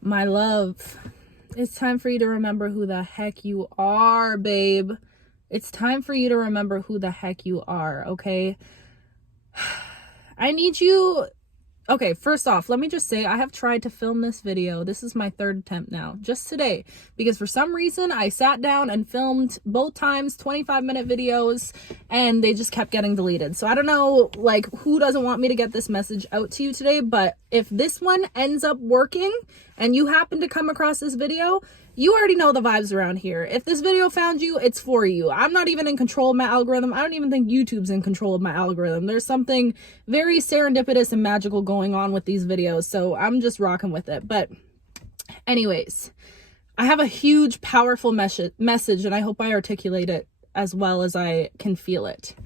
My love, it's time for you to remember who the heck you are, babe. It's time for you to remember who the heck you are, okay? I need you. Okay, first off, let me just say I have tried to film this video. This is my third attempt now, just today, because for some reason I sat down and filmed both times 25-minute videos and they just kept getting deleted. So I don't know, like, who doesn't want me to get this message out to you today, but if this one ends up working and you happen to come across this video, you already know the vibes around here. If this video found you, it's for you. I'm not even in control of my algorithm. I don't even think YouTube's in control of my algorithm. There's something very serendipitous and magical going on with these videos, so I'm just rocking with it. But anyways, I have a huge, powerful message, and I hope I articulate it as well as I can feel it.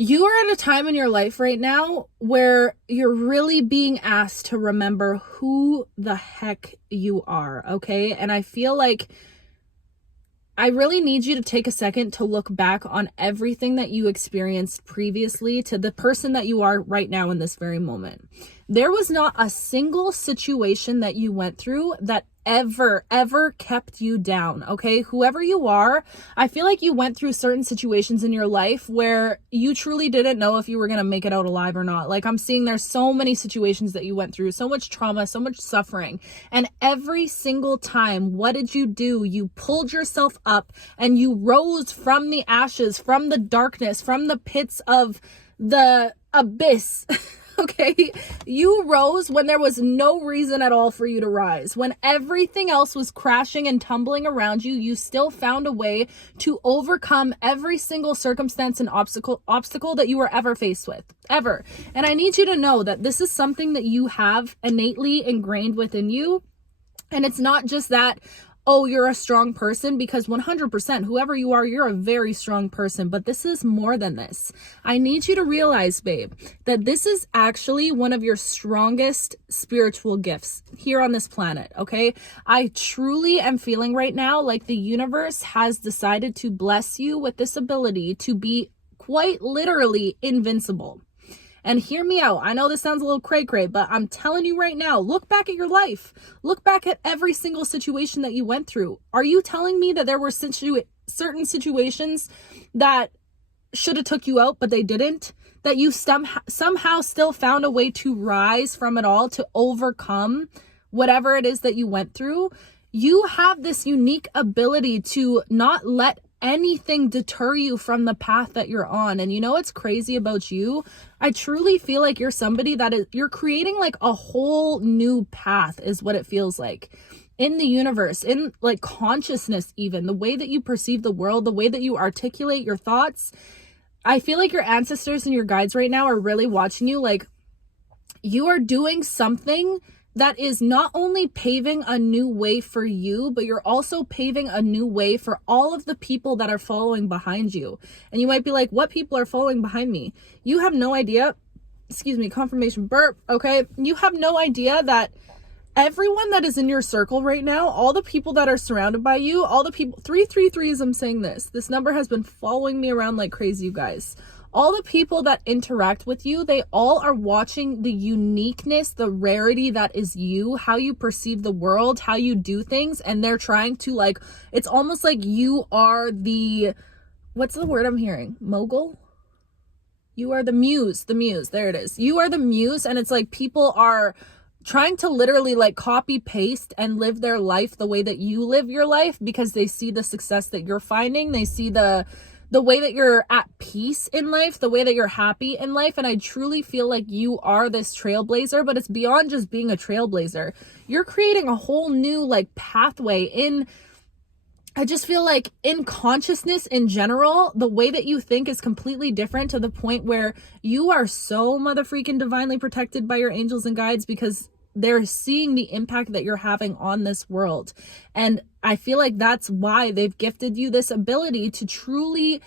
You are at a time in your life right now where you're really being asked to remember who the heck you are, okay? And I feel like I really need you to take a second to look back on everything that you experienced previously to the person that you are right now in this very moment. There was not a single situation that you went through that ever kept you down, okay? Whoever you are, I feel like you went through certain situations in your life where you truly didn't know if you were gonna make it out alive or not. Like, I'm seeing there's so many situations that you went through, so much trauma, so much suffering. And every single time, what did you do? You pulled yourself up and you rose from the ashes, from the darkness, from the pits of the abyss. Okay, you rose when there was no reason at all for you to rise. When everything else was crashing and tumbling around you, you still found a way to overcome every single circumstance and obstacle that you were ever faced with, ever. And I need you to know that this is something that you have innately ingrained within you. And it's not just that, oh, you're a strong person, because 100%, whoever you are, you're a very strong person. But this is more than this. I need you to realize, babe, that this is actually one of your strongest spiritual gifts here on this planet, okay? I truly am feeling right now like the universe has decided to bless you with this ability to be quite literally invincible. And hear me out. I know this sounds a little cray-cray, but I'm telling you right now, look back at your life. Look back at every single situation that you went through. Are you telling me that there were certain situations that should have took you out, but they didn't? That you somehow still found a way to rise from it all, to overcome whatever it is that you went through? You have this unique ability to not let anything deter you from the path that you're on. And you know what's crazy about you? I truly feel like you're somebody you're creating like a whole new path, is what it feels like, in the universe, in like consciousness, even the way that you perceive the world, the way that you articulate your thoughts. I feel like your ancestors and your guides right now are really watching you. Like, you are doing something that is not only paving a new way for you, but you're also paving a new way for all of the people that are following behind you. And you might be like, what people are following behind me? You have no idea. Excuse me, confirmation burp, okay? You have no idea that everyone that is in your circle right now, all the people that are surrounded by you, all the people, 333 as I'm saying this number has been following me around like crazy, you guys. All the people that interact with you, they all are watching the uniqueness, the rarity that is you, how you perceive the world, how you do things. And they're trying to, like, it's almost like you are the, what's the word I'm hearing? Mogul? You are the muse, there it is. You are the muse. And it's like people are trying to literally like copy paste and live their life the way that you live your life, because they see the success that you're finding. They see the way that you're at peace in life, the way that you're happy in life. And I truly feel like you are this trailblazer, but it's beyond just being a trailblazer. You're creating a whole new like pathway in, I just feel like in consciousness in general, the way that you think is completely different, to the point where you are so mother freaking divinely protected by your angels and guides, because they're seeing the impact that you're having on this world. And I feel like that's why they've gifted you this ability to truly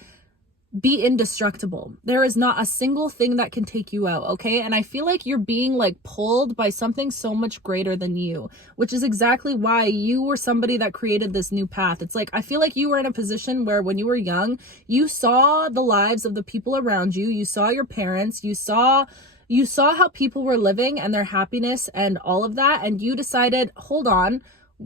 be indestructible. There is not a single thing that can take you out, okay? And I feel like you're being like pulled by something so much greater than you, which is exactly why you were somebody that created this new path. It's like, I feel like you were in a position where when you were young, you saw the lives of the people around you, you saw your parents, you saw You saw how people were living and their happiness and all of that, and you decided, hold on,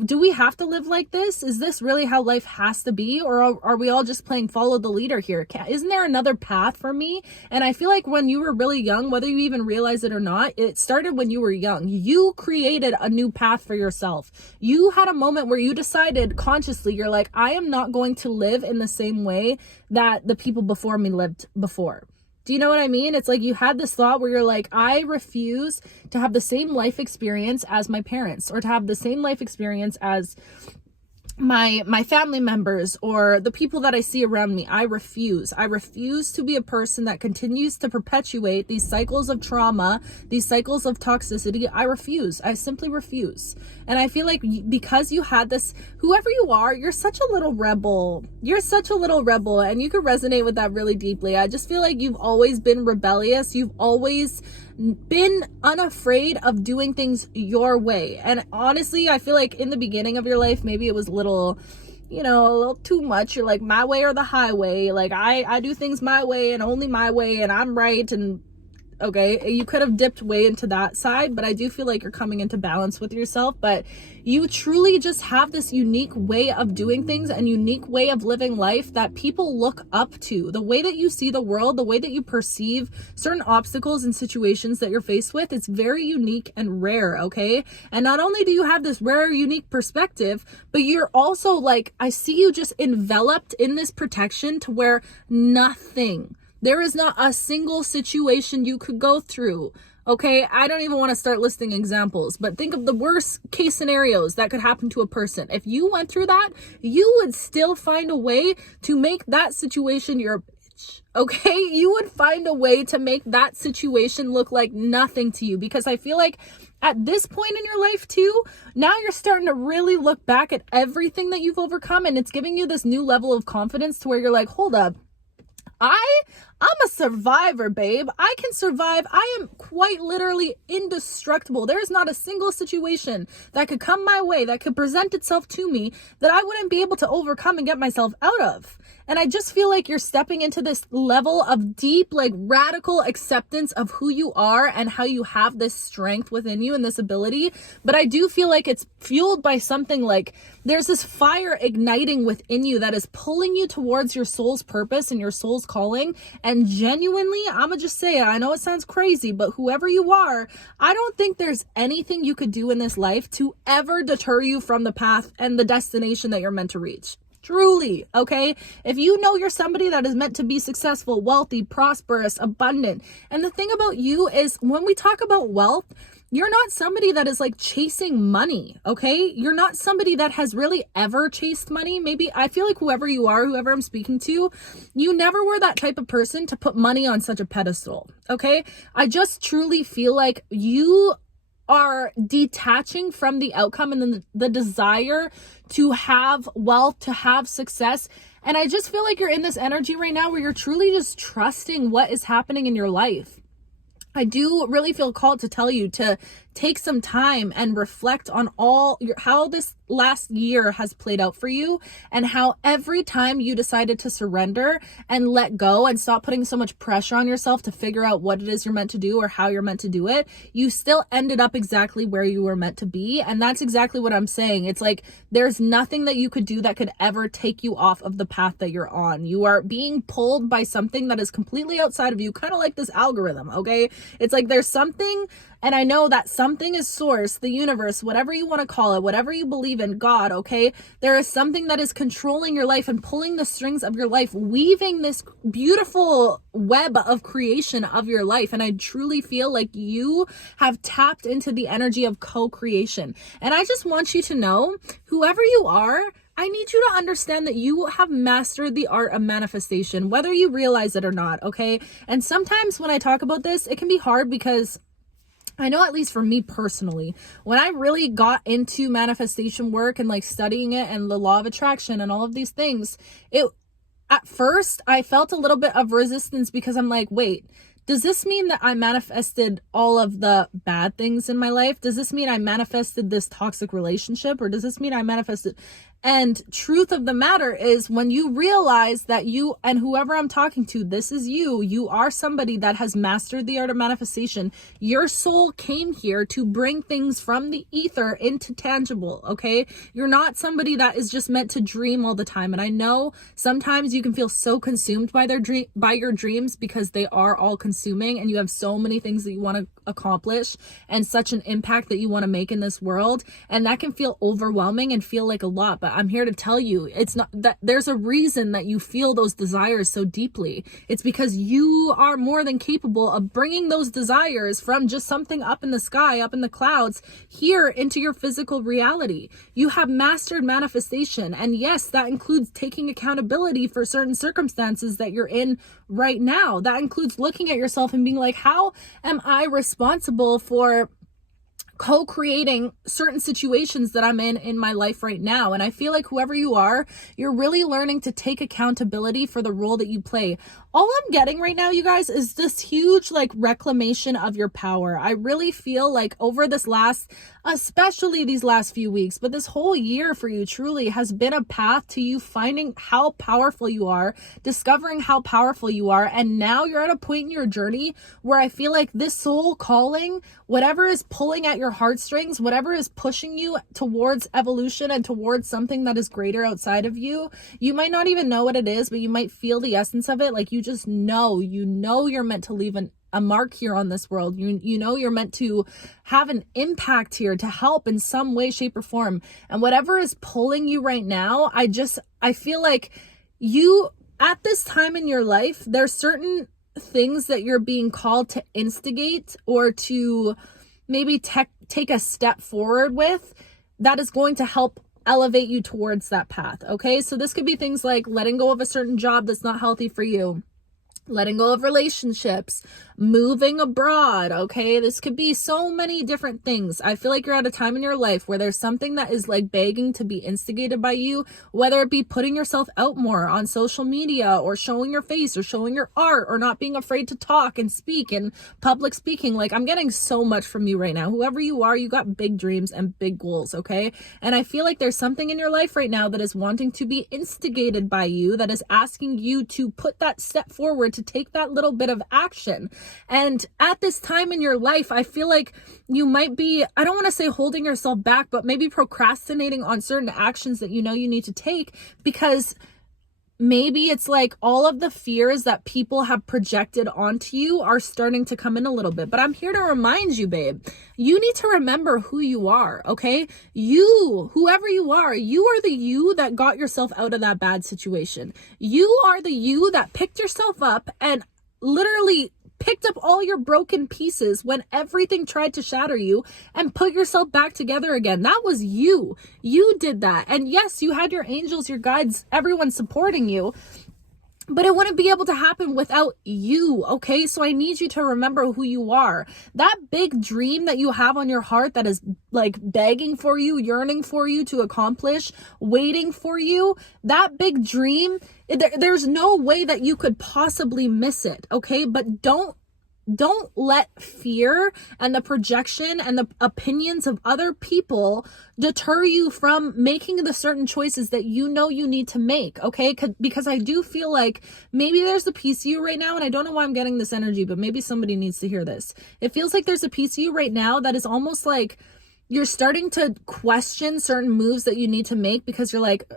do we have to live like this? Is this really how life has to be? Or are we all just playing follow the leader here? Isn't there another path for me? And I feel like when you were really young, whether you even realize it or not, it started when you were young. You created a new path for yourself. You had a moment where you decided consciously, you're like, I am not going to live in the same way that the people before me lived before. Do you know what I mean? It's like you had this thought where you're like, I refuse to have the same life experience as my parents, or to have the same life experience as my family members or the people that I see around me. I refuse to be a person that continues to perpetuate these cycles of trauma, these cycles of toxicity. I simply refuse. And I feel like because you had this, whoever you are, you're such a little rebel, and you could resonate with that really deeply. I just feel like you've always been rebellious. You've always been unafraid of doing things your way. And honestly, I feel like in the beginning of your life, maybe it was a little too much. You're like, my way or the highway. Like I do things my way and only my way, and I'm right. And okay, you could have dipped way into that side, but I do feel like you're coming into balance with yourself. But you truly just have this unique way of doing things and unique way of living life that people look up to. The way that you see the world, the way that you perceive certain obstacles and situations that you're faced with, it's very unique and rare, okay? And not only do you have this rare, unique perspective, but you're also like, I see you just enveloped in this protection to where there is not a single situation you could go through. Okay, I don't even want to start listing examples, but think of the worst case scenarios that could happen to a person. If you went through that, you would still find a way to make that situation your bitch. Okay, you would find a way to make that situation look like nothing to you, because I feel like at this point in your life too, now you're starting to really look back at everything that you've overcome, and it's giving you this new level of confidence to where you're like, hold up, I'm a survivor, babe. I can survive. I am quite literally indestructible. There is not a single situation that could come my way, that could present itself to me, that I wouldn't be able to overcome and get myself out of. And I just feel like you're stepping into this level of deep, like radical acceptance of who you are and how you have this strength within you and this ability. But I do feel like it's fueled by something like there's this fire igniting within you that is pulling you towards your soul's purpose and your soul's calling. And genuinely, I'ma just say it, I know it sounds crazy, but whoever you are, I don't think there's anything you could do in this life to ever deter you from the path and the destination that you're meant to reach. Truly, okay? If you know you're somebody that is meant to be successful, wealthy, prosperous, abundant. And the thing about you is when we talk about wealth, you're not somebody that is like chasing money, okay? You're not somebody that has really ever chased money. Maybe I feel like whoever you are, whoever I'm speaking to, you never were that type of person to put money on such a pedestal, okay? I just truly feel like you are detaching from the outcome and the desire to have wealth, to have success. And I just feel like you're in this energy right now where you're truly just trusting what is happening in your life. I do really feel called to tell you to take some time and reflect on how this last year has played out for you, and how every time you decided to surrender and let go and stop putting so much pressure on yourself to figure out what it is you're meant to do or how you're meant to do it, you still ended up exactly where you were meant to be. And that's exactly what I'm saying. It's like there's nothing that you could do that could ever take you off of the path that you're on. You are being pulled by something that is completely outside of you, kind of like this algorithm, okay? It's like there's something, and I know that something is source, the universe, whatever you want to call it, whatever you believe in, God, okay? There is something that is controlling your life and pulling the strings of your life, weaving this beautiful web of creation of your life. And I truly feel like you have tapped into the energy of co-creation. And I just want you to know, whoever you are, I need you to understand that you have mastered the art of manifestation, whether you realize it or not, okay? And sometimes when I talk about this, it can be hard because I know, at least for me personally, when I really got into manifestation work and like studying it and the law of attraction and all of these things, at first I felt a little bit of resistance because I'm like, wait, does this mean that I manifested all of the bad things in my life? Does this mean I manifested this toxic relationship? Or does this mean I manifested And truth of the matter is, when you realize that you and whoever I'm talking to, this is you are somebody that has mastered the art of manifestation. Your soul came here to bring things from the ether into tangible, okay? You're not somebody that is just meant to dream all the time. And I know sometimes you can feel so consumed by your dreams, because they are all consuming and you have so many things that you want to accomplish and such an impact that you want to make in this world, and that can feel overwhelming and feel like a lot. But I'm here to tell you, it's not that. There's a reason that you feel those desires so deeply. It's because you are more than capable of bringing those desires from just something up in the sky, up in the clouds, here into your physical reality. You have mastered manifestation, and yes, that includes taking accountability for certain circumstances that you're in right now. That includes looking at yourself and being like, how am I responsible for co-creating certain situations that I'm in my life right now? And I feel like whoever you are, you're really learning to take accountability for the role that you play. All I'm getting right now, you guys, is this huge like reclamation of your power. I really feel like over this especially these last few weeks, but this whole year for you truly has been a path to you finding how powerful you are, discovering how powerful you are. And now you're at a point in your journey where I feel like this soul calling, whatever is pulling at your heartstrings, whatever is pushing you towards evolution and towards something that is greater outside of you, you might not even know what it is, but you might feel the essence of it. Like you just know, you're meant to leave a mark here on this world. You know you're meant to have an impact here, to help in some way, shape, or form. And whatever is pulling you right now, I feel like you, at this time in your life, there's certain things that you're being called to instigate or to maybe take a step forward with that is going to help elevate you towards that path. Okay, so this could be things like letting go of a certain job that's not healthy for you, letting go of relationships, moving abroad. Okay, this could be so many different things. I feel like you're at a time in your life where there's something that is like begging to be instigated by you, whether it be putting yourself out more on social media, or showing your face, or showing your art, or not being afraid to talk and speak in public speaking. Like, I'm getting so much from you right now. Whoever you are, you got big dreams and big goals, okay? And I feel like there's something in your life right now that is wanting to be instigated by you, that is asking you to put that step forward, to take that little bit of action. And at this time in your life, I feel like you might be, I don't want to say holding yourself back, but maybe procrastinating on certain actions that you know you need to take, because maybe it's like all of the fears that people have projected onto you are starting to come in a little bit. But I'm here to remind you, babe, you need to remember who you are, okay? You, whoever you are the you that got yourself out of that bad situation. You are the you that picked yourself up and literally picked up all your broken pieces when everything tried to shatter you and put yourself back together again. That was you. You did that. And yes, you had your angels, your guides, everyone supporting you, but it wouldn't be able to happen without you, okay? So I need you to remember who you are. That big dream that you have on your heart that is like begging for you, yearning for you to accomplish, waiting for you, that big dream, there's no way that you could possibly miss it, okay? But don't let fear and the projection and the opinions of other people deter you from making the certain choices that you know you need to make, okay? Because I do feel like maybe there's a piece of you right now, and I don't know why I'm getting this energy, but maybe somebody needs to hear this. It feels like there's a piece of you right now that is almost like you're starting to question certain moves that you need to make, because you're like,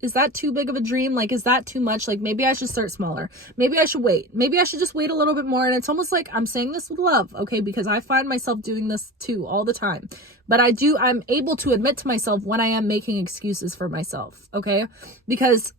is that too big of a dream? Like, is that too much? Like, maybe I should start smaller. Maybe I should wait. Maybe I should just wait a little bit more. And it's almost like I'm saying this with love, okay? Because I find myself doing this too all the time. But I'm able to admit to myself when I am making excuses for myself, okay? Because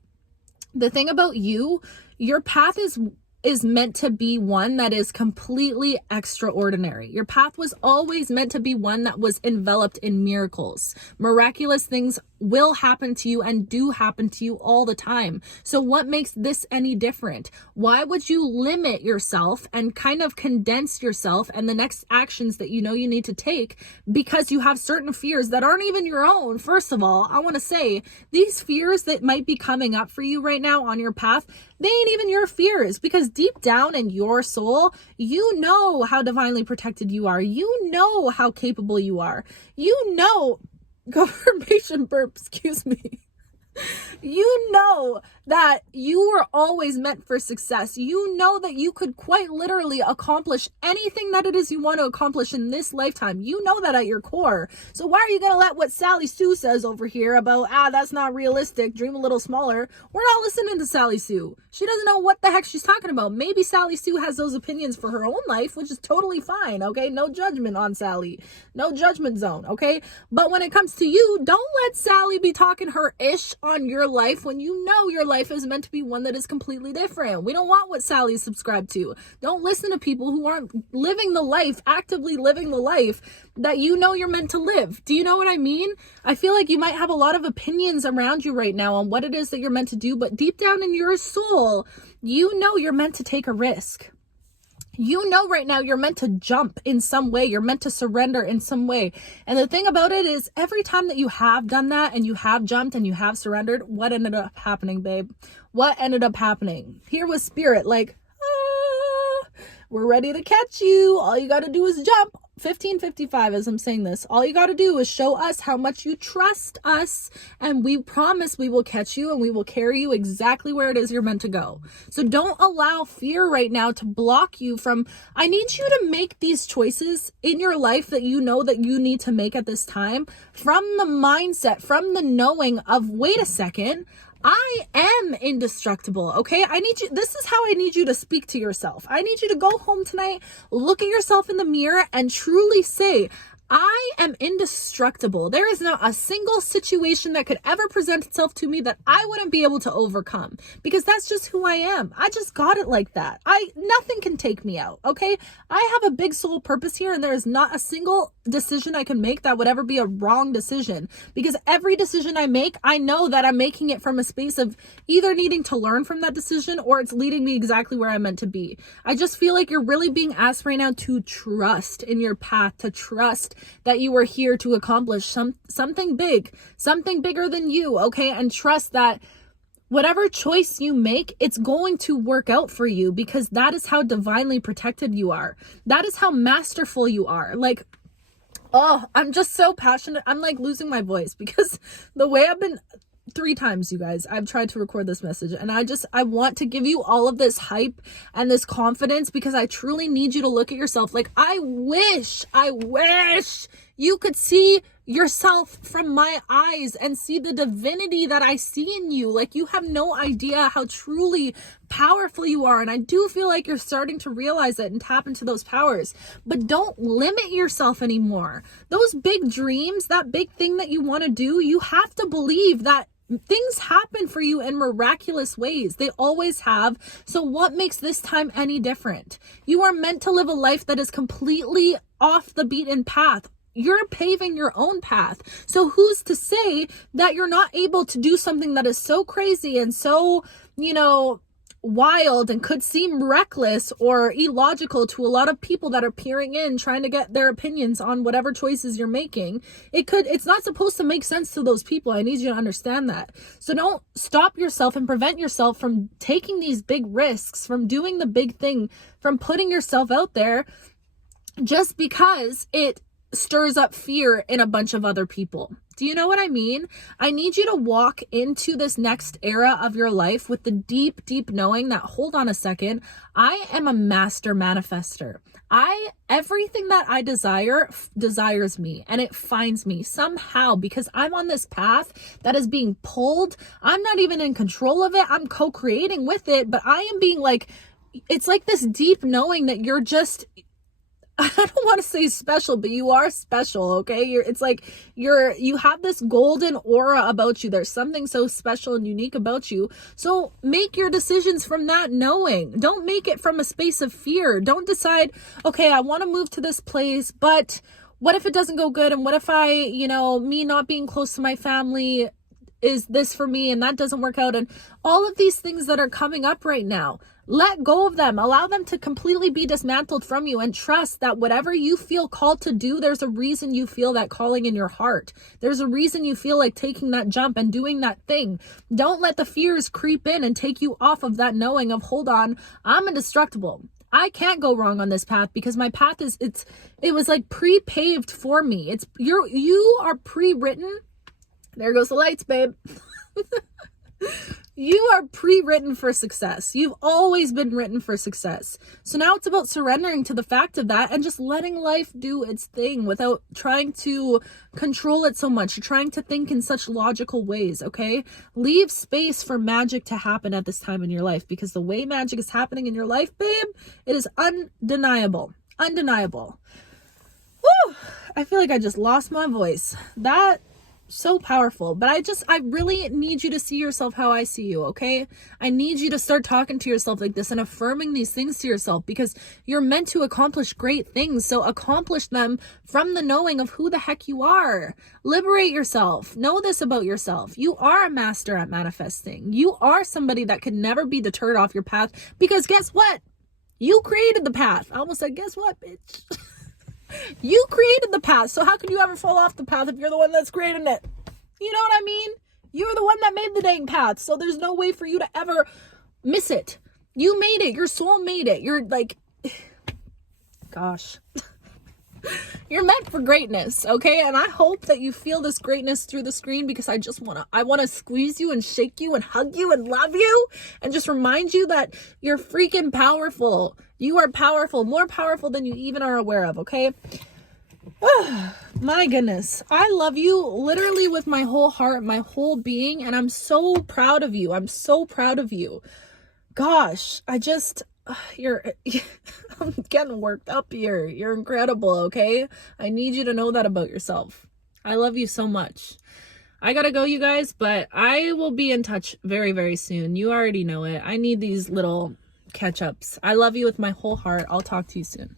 the thing about you, your path is meant to be one that is completely extraordinary. Your path was always meant to be one that was enveloped in miracles. Miraculous things will happen to you and do happen to you all the time. So what makes this any different? Why would you limit yourself and kind of condense yourself and the next actions that you know you need to take because you have certain fears that aren't even your own? First of all, I want to say these fears that might be coming up for you right now on your path, they ain't even your fears, because deep down in your soul, you know how divinely protected you are. You know how capable you are. You know, confirmation burp, excuse me. You know that you were always meant for success. You know that you could quite literally accomplish anything that it is you want to accomplish in this lifetime. You know that at your core. So why are you going to let what Sally Sue says over here about, that's not realistic, dream a little smaller? We're not listening to Sally Sue. She doesn't know what the heck she's talking about. Maybe Sally Sue has those opinions for her own life, which is totally fine, okay? No judgment on Sally. No judgment zone, okay? But when it comes to you, don't let Sally be talking her ish on your life when you know your life is meant to be one that is completely different. We don't want what Sally's subscribed to. Don't listen to people who aren't living the life, actively living the life that you know you're meant to live. Do you know what I mean? I feel like you might have a lot of opinions around you right now on what it is that you're meant to do, but deep down in your soul, you know you're meant to take a risk. You know right now you're meant to jump in some way. You're meant to surrender in some way. And the thing about it is, every time that you have done that and you have jumped and you have surrendered, what ended up happening, babe? What ended up happening? Here was spirit like, we're ready to catch you. All you got to do is jump. 1555 as I'm saying this. All you got to do is show us how much you trust us, and we promise we will catch you and we will carry you exactly where it is you're meant to go. So don't allow fear right now to block you from, I need you to make these choices in your life that you know that you need to make at this time from the mindset, from the knowing of, wait a second, I am indestructible, okay? This is how I need you to speak to yourself. I need you to go home tonight, look at yourself in the mirror, and truly say, I am indestructible. There is not a single situation that could ever present itself to me that I wouldn't be able to overcome, because that's just who I am. I just got it like that. Nothing can take me out, okay? I have a big soul purpose here, and there is not a single decision I can make that would ever be a wrong decision, because every decision I make, I know that I'm making it from a space of either needing to learn from that decision or it's leading me exactly where I'm meant to be. I just feel like you're really being asked right now to trust in your path, to trust that you are here to accomplish something big, something bigger than you, okay? And trust that whatever choice you make, it's going to work out for you, because that is how divinely protected you are. That is how masterful you are. Like, I'm just so passionate. I'm like losing my voice because the way I've been 3 times, you guys, I've tried to record this message, and I want to give you all of this hype and this confidence, because I truly need you to look at yourself. Like, I wish you could see yourself from my eyes and see the divinity that I see in you. Like, you have no idea how truly powerful you are. And I do feel like you're starting to realize it and tap into those powers, but don't limit yourself anymore. Those big dreams, that big thing that you want to do, you have to believe that things happen for you in miraculous ways. They always have. So what makes this time any different? You are meant to live a life that is completely off the beaten path. You're paving your own path. So who's to say that you're not able to do something that is so crazy and so, wild and could seem reckless or illogical to a lot of people that are peering in, trying to get their opinions on whatever choices you're making. It's not supposed to make sense to those people. I need you to understand that. So don't stop yourself and prevent yourself from taking these big risks, from doing the big thing, from putting yourself out there just because it stirs up fear in a bunch of other people. Do you know what I mean? I need you to walk into this next era of your life with the deep, deep knowing that, hold on a second, I am a master manifester. Everything that I desires me, and it finds me somehow, because I'm on this path that is being pulled. I'm not even in control of it. I'm co-creating with it, but I am being like, it's like this deep knowing that you're just, I don't want to say special, but you are special, okay? It's like you have this golden aura about you. There's something so special and unique about you. So make your decisions from that knowing. Don't make it from a space of fear. Don't decide, okay, I want to move to this place, but what if it doesn't go good? And what if me not being close to my family is this for me and that doesn't work out? And all of these things that are coming up right now, let go of them. Allow them to completely be dismantled from you, and trust that whatever you feel called to do, there's a reason you feel that calling in your heart. There's a reason you feel like taking that jump and doing that thing. Don't let the fears creep in and take you off of that knowing of, hold on, I'm indestructible. I can't go wrong on this path, because my path it was like pre-paved for me. You are pre-written There goes the lights, babe. You are pre-written for success. You've always been written for success. So now it's about surrendering to the fact of that and just letting life do its thing without trying to control it so much. You're trying to think in such logical ways, okay? Leave space for magic to happen at this time in your life, because the way magic is happening in your life, babe, it is undeniable. Undeniable. Woo! I feel like I just lost my voice. That so powerful. But I really need you to see yourself how I see you, okay? I need you to start talking to yourself like this and affirming these things to yourself, because you're meant to accomplish great things. So accomplish them from the knowing of who the heck you are. Liberate yourself. Know this about yourself. You are a master at manifesting. You are somebody that could never be deterred off your path, because guess what? You created the path. I almost said, guess what, bitch? You created the path, so how could you ever fall off the path if you're the one that's creating it? You know what I mean? You're the one that made the dang path, so there's no way for you to ever miss it. You made it. Your soul made it. You're like, gosh. You're meant for greatness, okay? And I hope that you feel this greatness through the screen, because I want to squeeze you and shake you and hug you and love you and just remind you that you're freaking powerful. You are powerful, more powerful than you even are aware of, okay? My goodness. I love you literally with my whole heart, my whole being, and I'm so proud of you. I'm so proud of you. Gosh, I'm getting worked up here. You're incredible, okay? I need you to know that about yourself. I love you so much. I gotta go, you guys, but I will be in touch very, very soon. You already know it. I need these little catch-ups. I love you with my whole heart. I'll talk to you soon.